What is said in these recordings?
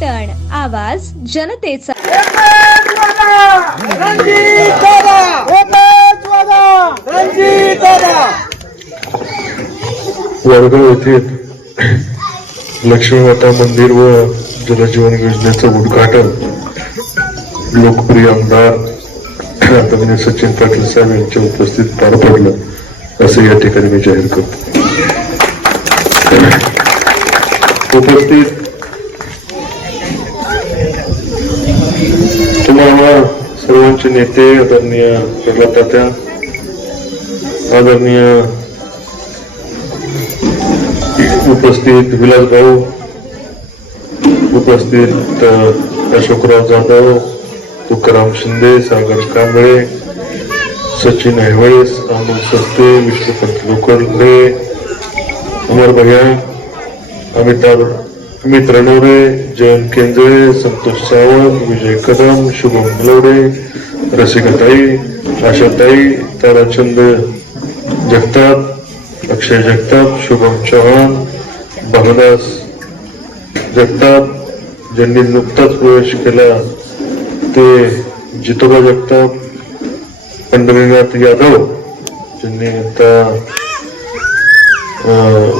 पर्यटन आवाज जनतेचा. रणजित दादा एकच येथे लक्ष्मी मंदिर व जलजीवन योजनेचं उद्घाटन. लोकप्रिय आमदार आदरणीय सचिन पाटील साहेब यांच्या उपस्थित पार पडलं. असं या ठिकाणी मी जाहीर करतो. उपस्थित तुम्हाला सर्वांचे नेते आदरणीय प्रल्हाद आदरणीय उपस्थित विलास भाऊ उपस्थित अशोकराव जाधव तुकाराम शिंदे सागर कांबळे सचिन ऐवळेस अमोल सस्ते विष्णुपंत लोखंडे अमर भैया अमिताभ अमित रणवरे जयंत केंद्रे संतोष सावंत विजय कदम शुभम मुलवडे रसिकाताई आशाताई ताराचंद जगताप अक्षय जगताप शुभम चव्हाण भगदास जगताप ज्यांनी नुकताच प्रवेश केला ते जितोबा जगताप पंढरीनाथ यादव ज्यांनी आता अं,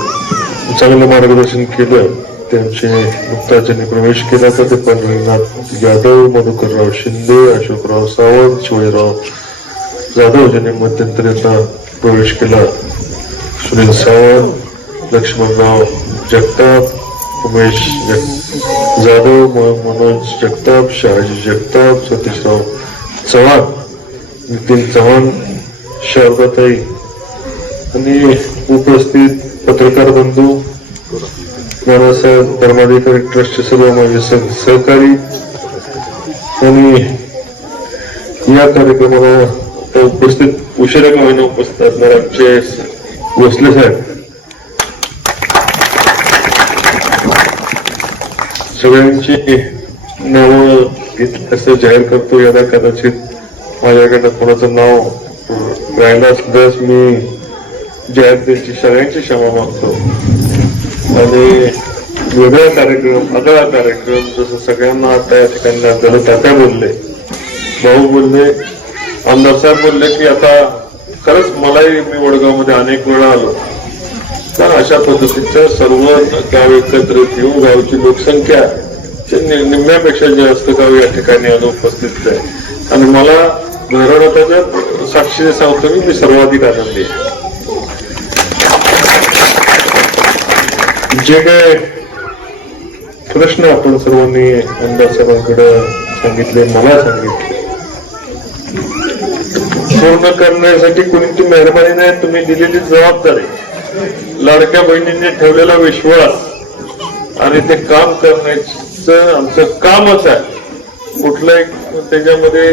चांगलं मार्गदर्शन केलं. त्यांचे नुकताच प्रवेश केला तर ते पंढरीनाथ यादव मधुकरराव शिंदे अशोकराव सावंत शिवाजीराव जाधव यांनी मध्यंतरी आता प्रवेश केला. सुनील सावंत लक्ष्मणराव जगताप उमेश जग- जाधव मनोज जगताप शहाजी जगताप सतीशराव चव्हाण नितीन चव्हाण शारदाताई आणि उपस्थित पत्रकार बंधू नानासाहेब धर्माधिकारी ट्रस्टचे सर्व माझे सहकारी. आणि या कार्यक्रमाला उपस्थित उशिरा का होईना उपस्थित असणार आमचे भोसले साहेब. सगळ्यांची नावं घेत असं जाहीर करतो. याला कदाचित माझ्याकडनं कोणाचं नाव राहिलं असल्यास मी जाहीर त्यांची सगळ्यांची क्षमा मागतो. आणि वेगळा कार्यक्रम आगळा कार्यक्रम जसं सगळ्यांना आता या ठिकाणी आपल्याला तात्या बोलले. भाऊ बोलले आमदार साहेब बोलले की आता खरंच मलाही मी वडगावमध्ये अनेक वेळा आलो. तर अशा पद्धतीचं सर्व गाव एकत्रित येऊन गावची लोकसंख्या निम्म्यापेक्षा जास्त गाव या ठिकाणी आज उपस्थित आहे. आणि मला घरवण्याच्या साक्षीने सांगतो मी मी सर्वाधिक आनंदी आहे. जे काय? प्रश्न आपण सर्वांनी आमदार साहेबांकडे सांगितले मला सांगितले. पूर्ण करण्यासाठी कोणती मेहरबानी नाही तुम्ही दिलेली जबाबदारी. लाडक्या बहिणींनी ठेवलेला विश्वास आणि ते काम करण्याचं आमचं कामच आहे. कुठलंही त्याच्यामध्ये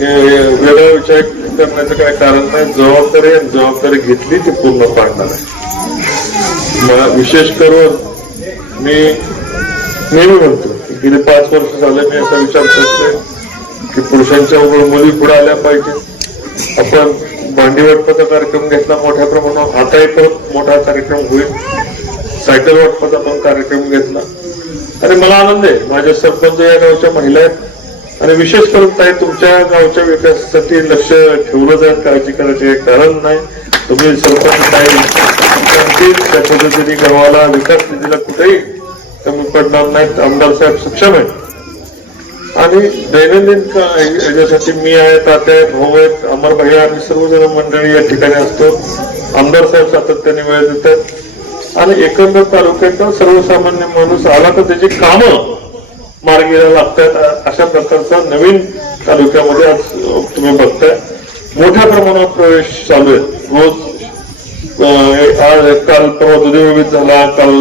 वेगळा विचार करण्याचं काय कारण नाही. जबाबदारी आणि जबाबदारी घेतली ती पूर्ण पाडणार आहे. विशेष करून मी नेहमी म्हणतो गेले पाच वर्ष झाले मी असा विचार करतोय की पुरुषांच्या उघड मुली पुढे आल्या पाहिजे. आपण भांडी वाटपाचा कार्यक्रम घेतला मोठ्या प्रमाणावर आताही परत मोठा कार्यक्रम होईल. सायकल वाटपाचा पण कार्यक्रम घेतला. आणि मला आनंद आहे माझ्या सरपंच या गावच्या महिला आहेत. आणि विशेष करून ताई तुमच्या गावच्या विकासासाठी लक्ष ठेवलं जाईल काळजी करायची कारण नाही. तुम्ही सरपंच ताई त्या पद्धतीने गावाला विकास निधीला कुठेही कमी पडणार नाहीत. आमदार साहेब सक्षम आहेत. आणि दैनंदिन याच्यासाठी मी आहे तात्या आहेत भाऊ आहेत अमर भैया आम्ही सर्वजण मंडळी या ठिकाणी असतो. आमदार साहेब सातत्याने वेळ देतात. आणि एकंदर तालुक्यात सर्वसामान्य माणूस आला तर त्याची कामं मार्गीला लागतात. अशा प्रकारचा नवीन तालुक्यामध्ये आज तुम्ही बघताय. मोठ्या प्रमाणावर प्रवेश चालू आहे. रोज काल परवा दुधीवित झाला काल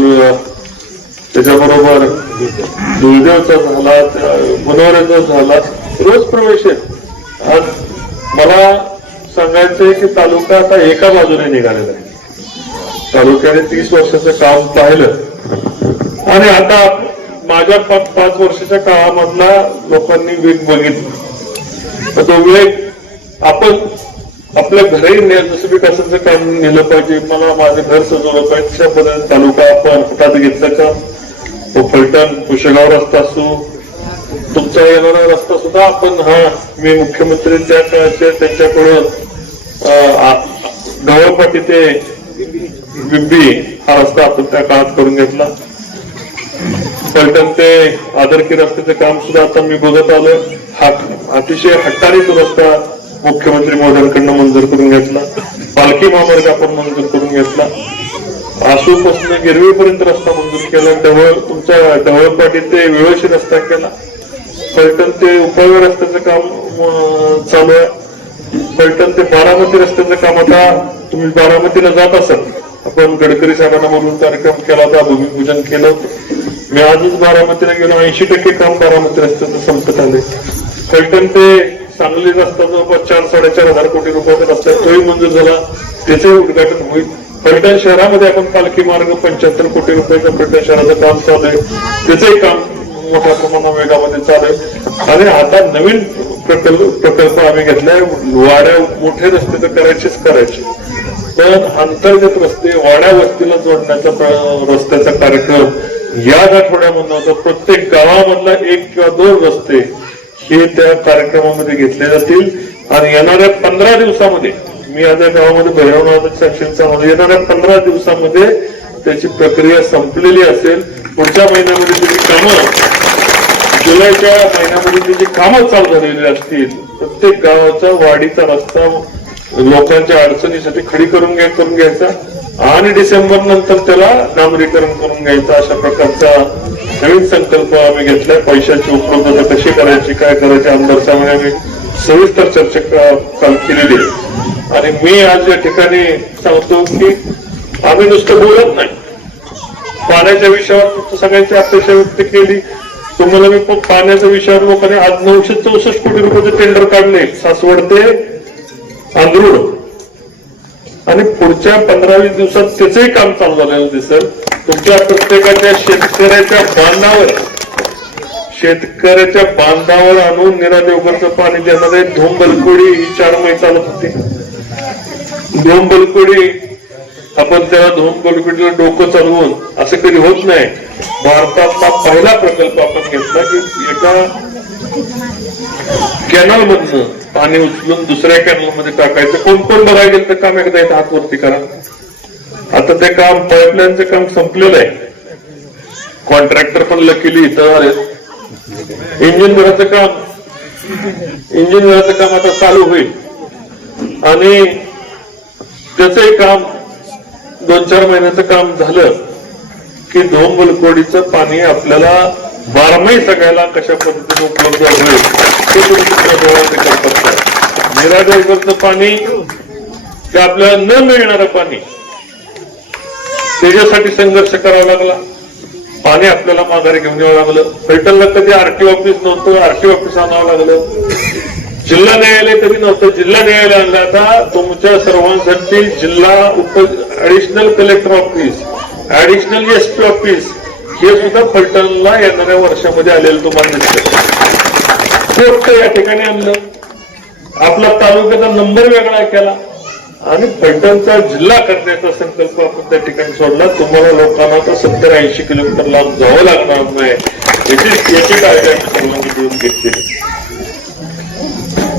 त्याच्याबरोबर दुर्देवचा झाला त्या झाला रोज प्रवेश आहे. आज मला सांगायचंय की तालुका आता एका बाजूने निघालेला आहे. तालुक्याने तीस वर्षाचं काम पाहिलं. आणि आता माझ्या पाच वर्षाच्या काळामधला लोकांनी वेग बघितला. तर तो वेग आपण आपल्या घरी ने- जसं विकासाचं काम नेलं पाहिजे मला माझं घर सजवलं पाहिजे तशा पद्धतीने तालुका आपण हातात घेतलं का? तो फलटण कुशेगाव रस्ता असो तुमचा येणारा रस्ता सुद्धा आपण हा मी मुख्यमंत्री त्या काळाचे त्यांच्याकडून गव्हापाटी ते बिंबी हा रस्ता आपण त्या काळात करून घेतला. फलटण ते आदरकी रस्त्याचं काम सुद्धा आता मी बघत आलो हा अतिशय हट्टाने तो रस्ता मुख्यमंत्री महोदयांकडनं मंजूर करून घेतला. पालखी महामार्ग आपण मंजूर करून घेतला. आसूपासून गिरवीपर्यंत रस्ता मंजूर केला. ढवळ तुमच्या ढवळपाटी ते वेळशी रस्ता केला. पैठण ते उपाय रस्त्याचं काम चालू आहे. पैठण ते बारामती रस्त्याचं काम आता तुम्ही बारामतीला जात असाल. आपण गडकरी साहेबांना बोलून कार्यक्रम केला होता भूमिपूजन केलं होतं. मी आजच बारामतीला गेलो ऐंशी टक्के काम बारामती रस्त्याचं संपत आले. पैठण ते सांगलीत असताना चार साडेचार हजार कोटी रुपये रस्ता तोही मंजूर झाला. त्याचंही उद्घाटन होईल. फलटण शहरामध्ये आपण पालखी मार्ग पंच्याहत्तर कोटी रुपयाचं फलटण शहराचं काम चालू आहे. त्याचंही काम मोठ्या प्रमाणात वेगामध्ये चालू आहे. आणि आता नवीन प्रकल्प प्रकल्प आम्ही घेतलाय. वाड्या मोठे रस्ते तर करायचेच करायचे. पण अंतर्गत रस्ते वाड्या वस्तीला जोडण्याचा रस्त्याचा कार्यक्रम या आठवड्यामधून होता. प्रत्येक गावामधला एक किंवा दोन रस्ते हे त्या कार्यक्रमामध्ये घेतले जातील. आणि येणाऱ्या पंधरा दिवसामध्ये मी आता या गावामध्ये भैरवनाथ सेक्शनचा येणाऱ्या पंधरा दिवसामध्ये त्याची प्रक्रिया संपलेली असेल. पुढच्या महिन्यामध्ये त्याची कामं जुलैच्या महिन्यामध्ये त्याची कामं चालू झालेली असतील. प्रत्येक गावाचा वाडीचा रस्ता लोकांच्या अडचणीसाठी खडी करून घ्या करून घ्यायचा. आणि डिसेंबर नंतर त्याला डांबरीकरण करून घ्यायचा. अशा प्रकारचा नवीन संकल्प आम्ही घेतलाय. पैशाची उपलब्धता कशी करायची काय करायची आमदार साहेबांनी आम्ही सविस्तर चर्चा काल केलेली आहे. आणि मी आज या ठिकाणी सांगतो की आम्ही नुसतं बोलत नाही. पाण्याच्या विषयावर फक्त सगळ्यांची अपेक्षा व्यक्त केली. तुम्हाला मी पाण्याच्या विषयावर लोकांनी आज नऊशे चौसष्ट कोटी रुपयाचे टेंडर काढले. सासवड ते आंध्रुड आणि पुढच्या पंधरा वीस दिवसात त्याचंही काम चालू झालेलं दिसेल. तुमच्या प्रत्येकाच्या शेतकऱ्याच्या बांधावर शेतकऱ्याच्या बांधावर आणून निरा देवकरचं पाणी देणार आहे बलकोडी ही चार महिने चालत होती. धूम बलकोडी आपण त्याला धूम बलकोडीला डोकं चालवून असं कधी होत नाही. भारतातला पहिला प्रकल्प आपण घेतला की एका कॅनल मधनं पाणी उचलून दुसऱ्या कॅनलमध्ये टाकायचं. कोण कोण बघायला गेलं तर काम एकदा इथं हात वरती करा. आता ते काम पाईपलाईनचं काम संपलेलं आहे. कॉन्ट्रॅक्टर पण लकीली इथं आले इंजिन भराचं काम. इंजिन भराचं काम आता चालू होईल. आणि त्याचंही काम दोन चार महिन्याचं काम झालं की धोम बलकोडीचं पाणी आपल्याला बारमाही सगळ्याला कशा पद्धतीने उपलब्ध होईल ते तुम्ही तुमच्या डोळ्यात पाणी ते आपल्याला न मिळणारं पाणी त्याच्यासाठी संघर्ष करावा लागला. पाणी आपल्याला माघारी घेऊन यावं लागलं. पैठणला कधी आरटी ऑफिस नव्हतं आरटीओ ऑफिस आणावं लागलं. जिल्हा न्यायालय कधी नव्हतं. जिल्हा न्यायालय आणलं आता तुमच्या सर्वांसाठी जिल्हा उप additional collector office additional SP office हे सुद्धा फलटणला येणाऱ्या वर्षामध्ये आलेलं तुम्हाला दिसत कोर्ट या ठिकाणी आणलं. आपला तालुक्याचा नंबर वेगळा केला आणि फलटणचा जिल्हा करण्याचा संकल्प आपण त्या ठिकाणी सोडला. तुम्हाला लोकांना तर सत्तर ऐंशी किलोमीटर लांब जावं लागणार नाही. याची याची काळजी आम्ही सर्वांनी मिळून घेतली.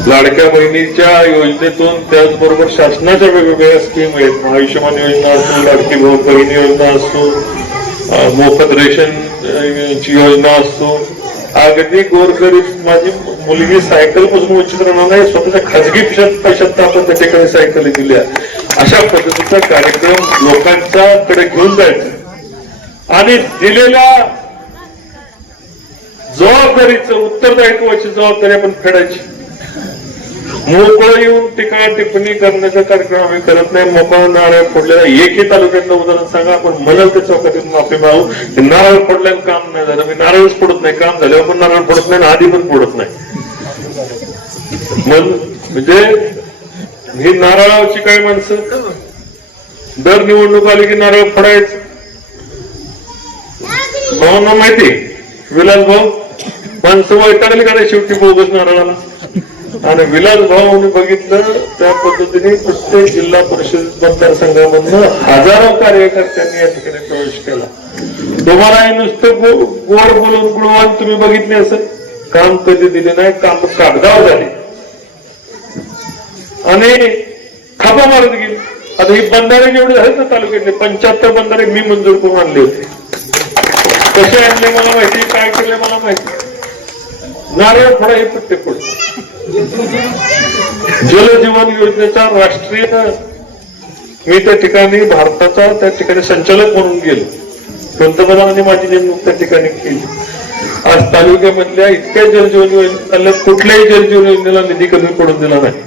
लाडक्या बहिणीच्या योजनेतून त्याचबरोबर शासनाच्या वेगवेगळ्या स्कीम आहेत. आयुष्यमान योजना असो लाडकी भाऊ बहीण योजना असो मोफत रेशन ची योजना असतो अगदी गोरगरीब माझी मुलगी सायकलपासून वंचित राहणार नाही स्वतःच्या खाजगी पैशात पैशात आपण त्या ठिकाणी सायकल दिल्या. अशा पद्धतीचा कार्यक्रम लोकांच्या कडे घेऊन जायचा. आणि दिलेल्या जबाबदारीचं उत्तरदायित्वाची जबाबदारी आपण फेडायची. मोकळं येऊन टीका टिप्पणी करण्याचा कार्यक्रम आम्ही करत नाही. मोकळा नारळ फोडलेला एकही तालुक्यातलं उदाहरण सांगा. आपण म्हणाल त्या चौकातून माफी मागू. नारळ फोडल्यानं काम नाही झालं. मी नारळच फोडत नाही. काम झाल्यावर पण नारळ फोडत नाही आधी पण फोडत नाही. म्हणजे ही नारळाची काय माणसं? दर निवडणूक आली की नारळ फोडायचं. भावांना माहिती विलास भाऊ माणसं वैतागली का नाही शेवटी बोगस नारळाला? आणि विलास भाऊने बघितलं त्या पद्धतीने प्रत्येक जिल्हा परिषद मतदारसंघामधनं हजारो कार्यकर्त्यांनी या ठिकाणी प्रवेश केला. तुम्हाला हे नुसतं गो- गोड बोलून गुणवान तुम्ही बघितले असं काम कधी दिले नाही काम कागदावर झाले. आणि थापा मारत गेली. आता ही बंधारे जेवढे आहेत ना तालुक्यातले पंच्याहत्तर बंधारे मी मंजूर करून आणले होते. कसे आणले मला माहिती काय केले मला माहिती नारळ फोडा हे प्रत्येक पुढे जलजीवन योजनेचा राष्ट्रीय मी त्या ठिकाणी भारताचा त्या ठिकाणी संचालक म्हणून गेलो. पंतप्रधानांनी माझी नेमणूक त्या ठिकाणी केली. आज तालुक्यामधल्या इतक्या जलजीवन योजनेला कुठल्याही जलजीवन योजनेला निधी कमी पडून दिला नाही.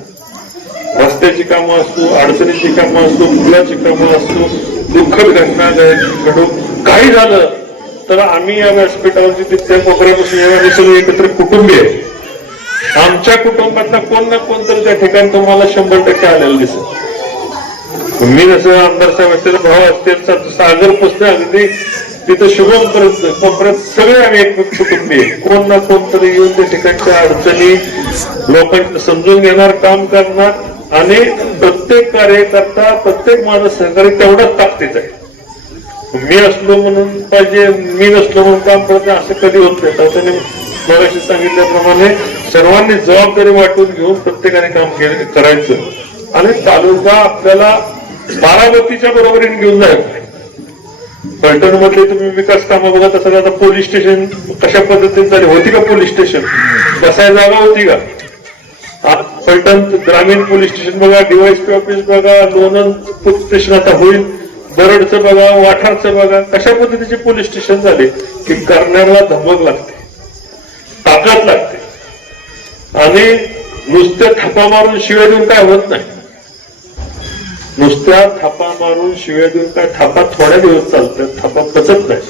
रस्त्याची कामं असतो अडचणीची कामं असतो पुलाची कामं असतो दुःखद घटना घडून काही झालं तर आम्ही या व्यासपीठावरती तिथल्या कोपऱ्यापासून येणारे सगळे एकत्र कुटुंबीय आहे. आमच्या कुटुंबातला कोण ना कोण तर त्या ठिकाणी तुम्हाला शंभर टक्के आलेलं दिसत मी जसं आमदार साहेब असतील भाव असतील सागर पुसणे अगदी तिथं शुभम करत कोपऱ्यात सगळे आम्ही एक कुटुंबीय कोण ना कोण तरी येऊन त्या ठिकाणच्या अडचणी लोकांना समजून घेणार काम करणार आणि प्रत्येक कार्यकर्ता प्रत्येक माणूस सहकारी तेवढाच ताकदीचा आहे. मी असलो म्हणून पाहिजे मी नसलो म्हणून काम करत असं कधी होत नाही. त्याने मगाशी सांगितल्याप्रमाणे सर्वांनी जबाबदारी वाटून घेऊन प्रत्येकाने काम करायचं. आणि तालुका आपल्याला बारामतीच्या बरोबरीने घेऊन जायचं. फलटण मधले तुम्ही विकास कामं बघत असाल आता पोलीस स्टेशन कशा पद्धतीने झाली होती का पोलीस स्टेशन? बसायला जागा होती का? आज फलटण ग्रामीण पोलीस स्टेशन बघा डीवायसपी ऑफिस बघा लोणंद पोलीस स्टेशन आता होईल. बरडचं बघा वाठारचं बघा कशा पद्धतीचे पोलीस स्टेशन झाले? की करण्याला धमक लागते ताकद लागते. आणि नुसत्या थापा मारून शिव्या देऊन काय होत नाही. नुसत्या थापा मारून शिव्या देऊन काय थापा थोड्या दिवस चालतात थापा पचत नाही.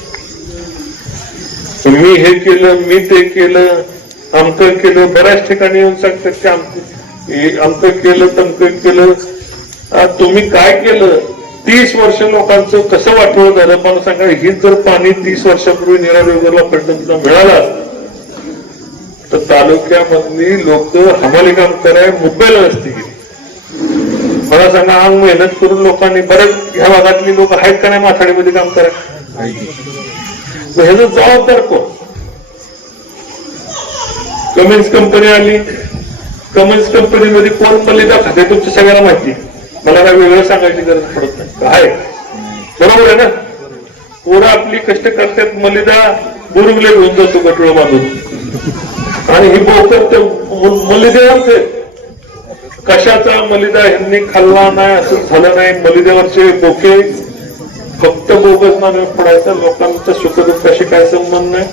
मी हे केलं मी ते केलं अमकं केलं बऱ्याच ठिकाणी येऊन सांगतात की आमक अमकं केलं तमकं केलं. तुम्ही काय केलं? तीस वर्ष लोकांचं कसं वाटवलं? झालं मला सांगा हीच जर पाणी तीस वर्षापूर्वी निरावेगरला फलटणला मिळालं असतं तर तालुक्यामधली लोक हमाली काम कराय मुंबईला असती गेली. मला सांगा अंग मेहनत करून लोकांनी बरेच ह्या भागातली लोक आहेत का नाही माथाडीमध्ये काम करायला? मग ह्याचं जबाबदार कोण? कमेन्स कंपनी आली. कमेन्स कंपनीमध्ये कोण मलिदा खाते तुमच्या सगळ्यांना माहिती मला काय वेगळं सांगायची गरज पडत नाही. काय बरोबर आहे ना? पोरं आपली कष्ट करतात मलिदा बुरुगले घेऊन जातो गटोळ बांधून आणि ही बोकर ते मलिदेवरचे. कशाचा मलिदा ह्यांनी खाल्ला नाही असं झालं नाही. मलिदेवरचे बोके फक्त बोगस नामे पडायचं लोकांचा सुखदुःखाशी काय संबंध नाही.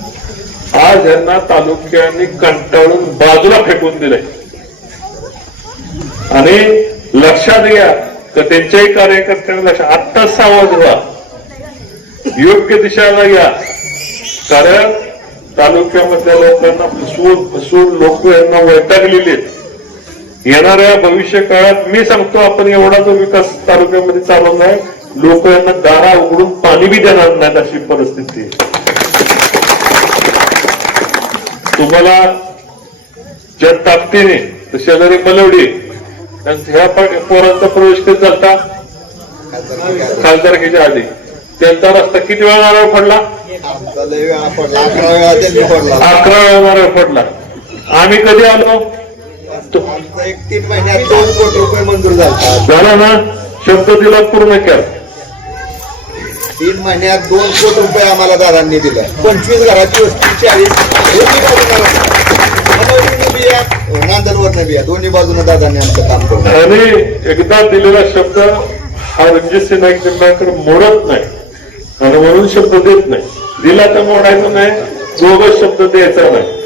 आज यांना तालुक्याने कंटाळून बाजूला फेकून दिलंय. आणि लक्षात घ्या तर त्यांच्याही कार्यकर्त्यांना लक्षात आत्ताच सावध व्हा योग्य दिशाला या. कारण तालुक्यामधल्या लोकांना फसवून फसवून लोक यांना वैतागलेले येणाऱ्या भविष्य काळात मी सांगतो आपण एवढा जो विकास तालुक्यामध्ये चालवला आहे लोक यांना दारा उघडून पाणी बी देणार नाहीत अशी परिस्थिती तुम्हाला ज्या ताकदीने तर शेजारी बलवडी ह्या पोरांचा प्रवेश कधी झालता? खासदारकीच्या आधी. त्यांचा रस्ता किती वेळा नारळ पडला? आमचा लय वेळा पडला अकरा वेळा त्यांनी पडला. अकरा वेळा पडला आम्ही कधी आलो? तो- आमचा एक तीन महिन्यात दोन कोटी रुपये मंजूर झाला झाला ना? शब्द दिला पूर्ण केला. तीन महिन्यात दोन कोटी रुपये आम्हाला दादांनी दिले. पंचवीस घराची वस्ती चाळीस. बिया बिया दोन्ही बाजूने दादांनी आमचं. काम करून आणि एकदा दिलेला शब्द हा रणजित निंबाळकर मोडत नाही. आणि म्हणून शब्द देत नाही. दिला तर म्हणायचं नाही जोगच शब्द द्यायचा नाही.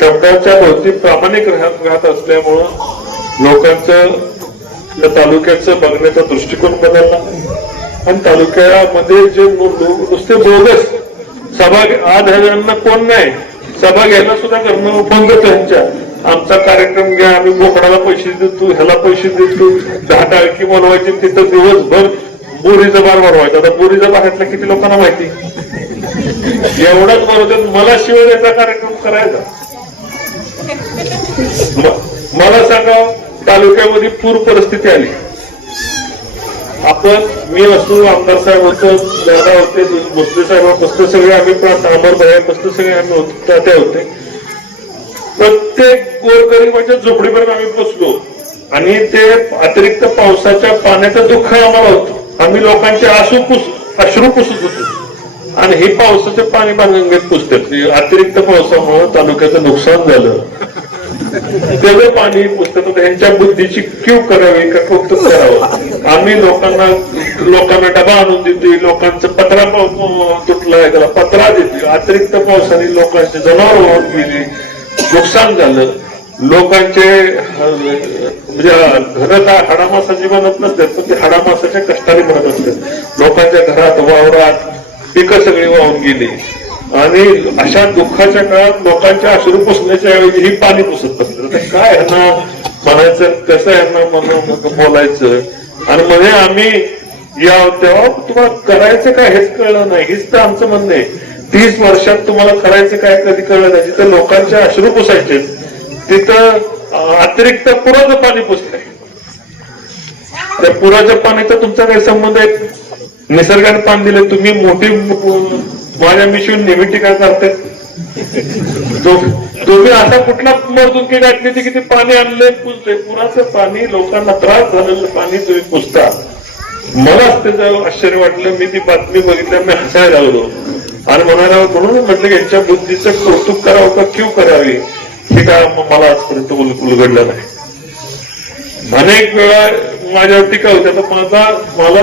शब्दाच्या भोवती प्रामाणिक राहत राहत असल्यामुळं लोकांचं या तालुक्याचं बघण्याचा दृष्टिकोन बदलला. आणि तालुक्यामध्ये जे नुसते बोगस सभा आठ हजारांना कोण नाही? सभा घ्यायला सुद्धा करणं बंद त्यांच्या. आमचा कार्यक्रम घ्या आम्ही बोकडाला पैसे देतो ह्याला पैसे देतो दहा टाळकी बोलवायची तिथं दिवसभर बोरीचा बार भरवायचा आता बोरीचा बाहेरला किती लोकांना माहिती? एवढाच बरोबर मला शिवाय याचा कार्यक्रम करायचा. मला सांगा तालुक्यामध्ये पूर परिस्थिती आली. आपण मी असतो आमदार साहेब होतो दादा होते भोसले साहेब बसतो सगळे आम्ही पण अमर भैया सगळे आम्ही होतो होते. प्रत्येक गोरगरीबाच्या झोपडीपर्यंत आम्ही पोचलो आणि ते अतिरिक्त पावसाच्या पाण्याचा दुःख आम्हाला होतो. आम्ही लोकांचे आसू पुस अश्रू पुसत होतो. आणि हे पावसाचे पाणी बांधगंगेत पुसतात. अतिरिक्त पावसामुळे तालुक्याचं नुकसान झालं. त्याचं पाणी पुस्तक यांच्या बुद्धीची क्यू करावी का कौतुक करावं? आम्ही लोकांना लोकांना डबा आणून देतोय. लोकांचं पत्रा प- तुटलाय. त्याला पत्रा देतोय. अतिरिक्त पावसाने लोकांचे जनावर वाहून गेली. नुकसान झालं. लोकांचे म्हणजे घर काय हाडामासाची बनत नसतात पण ते हाडामासाच्या कष्टाने बनत असतात. लोकांच्या घरात वावरात पिकं सगळी वाहून गेली. आणि अशा दुःखाच्या काळात लोकांच्या अश्रू पुसण्याच्या ऐवजी ही पाणी पुसत बसलं काय ह्यांना म्हणायचं कसं ह्यांना म्हणून बोलायचं? आणि म्हणजे आम्ही या तेव्हा तुम्हाला करायचं काय हेच कळलं नाही. हेच तर आमचं म्हणणं आहे. तीस वर्षात तुम्हाला करायचं काय कधी कळलं नाही. तर लोकांच्या अश्रू पुसायचेच तिथं अतिरिक्त पुराचं पाणी पुसलंय. त्या पुराच्या पाण्याचा तुमचा काही संबंध आहे? निसर्गाने पाणी दिलं तुम्ही मोठी माझ्या मिशून नेहमी काय करते तुम्ही असा कुठला की गाठली की किती पाणी आणलंय पुसले पुराचं पाणी लोकांना त्रास झालेलं पाणी तुम्ही पुसता. मलाच त्याचं आश्चर्य वाटलं मी ती बातमी बघितल्या मी हसायला लागलो. आणि म्हणायला म्हणून म्हटलं की यांच्या बुद्धीचं कौतुक करावं का क्यू करावी? हे काय मला आजपर्यंत उल- उलगडलं नाही. अनेक वेळा माझ्यावर टीका होत्या तर माझा मला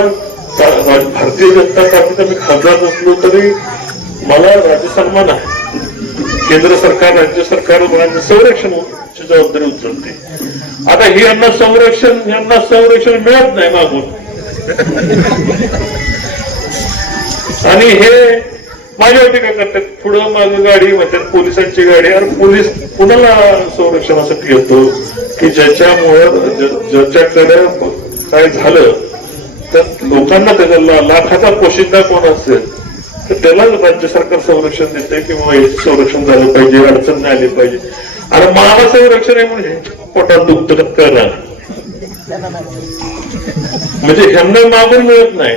भारतीय जनता पार्टीचा मी खासदार नसलो तरी मला राज्य सन्मान आहे. केंद्र सरकार राज्य सरकार संरक्षण संरक्षणची जबाबदारी उचलते. आता ही यांना संरक्षण यांना संरक्षण मिळत नाही मागून. आणि हे माझ्या वाटते काय करतात? पुढं मागं गाडी म्हणतात पोलिसांची गाडी. आणि पोलीस कुणाला संरक्षणासाठी येतो की ज्याच्यामुळं ज्याच्याकडे काय झालं तर लोकांना त्याचा लाखाचा पोशिंदा कोण असेल तर त्याला राज्य सरकार संरक्षण देते किंवा याचं संरक्षण झालं पाहिजे अडचण नाही आली पाहिजे. आणि मला संरक्षण आहे म्हणजे पोटात दुखत करणार म्हणजे ह्यांना मागून मिळत नाही.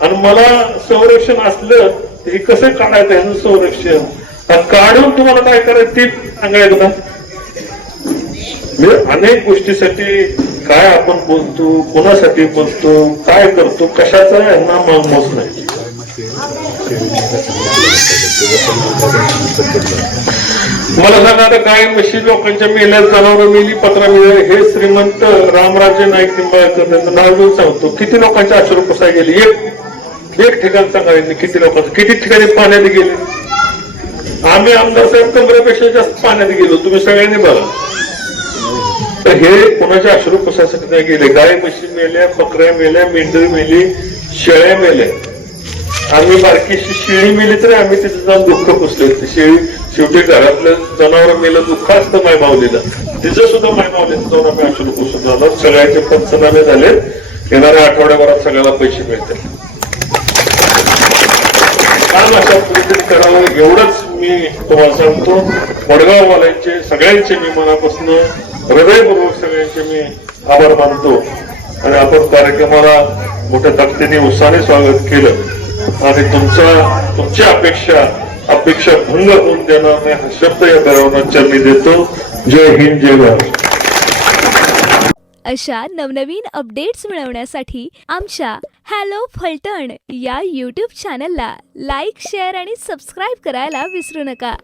आणि मला संरक्षण असलं हे कसं काढायचं ह्याचं संरक्षण? काढून तुम्हाला काय करायचं ते सांगा एकदा. म्हणजे अनेक गोष्टीसाठी काय आपण बोलतो कोणासाठी बोलतो काय करतो कशाचा यांना मागमोस नाही. मला सांगा आता काय म्हशी लोकांच्या मेल्या जनावर मेली पत्रा मिळेल हे श्रीमंत रामराजे नाईक निंबाळकर त्यांचं नाव घेऊन सांगतो. किती लोकांच्या अश्रू पुसाय गेली? एक. एक ठिकाण सांगायचं किती लोकांचं किती ठिकाणी पाण्यात गेले? आम्ही आमदार साहेब कमरेपेक्षा जास्त पाण्यात गेलो. तुम्ही सगळ्यांनी बघा. तर हे कोणाच्या अश्रू पुसासाठी नाही गेले? गाय म्हशी मेल्या बकऱ्या मेल्या मेंढरी मेली शेळ्या मेल्या. आम्ही बारकीशी शेळी मेली तरी आम्ही तिथे जाऊन दुःख पुसले. होते शेळी शेवटी घरातलं जनावर मेलं दुःख असतं माय मावलीला तिचं सुद्धा माय माऊलीचं जाऊन आम्ही अश्रू पुसून झालो सगळ्यांचे पंचनामे झाले येणाऱ्या आठवड्याभरात सगळ्याला पैसे मिळतील. छान अशा पद्धतीने करावं एवढंच मी तुम्हाला सांगतो. वडगाववाल्यांचे सगळ्यांचे मी मनापासून हृदयपूर्वक सगळ्यांचे मी आभार मानतो. आणि आपण कार्यक्रमाला मोठ्या ताकदीने उत्साहाने स्वागत केलं. आणि तुमचा तुमची अपेक्षा अपेक्षा भंग होऊन देणार नाही हा शब्द या गौरवनाच्या मी देतो. जय हिंद जय भारत. अशा नवनवीन अपडेट्स मिळवण्यासाठी आमच्या हॅलो फलटण या यूट्यूब चॅनलला लाईक शेअर आणि सबस्क्राईब करायला विसरू नका.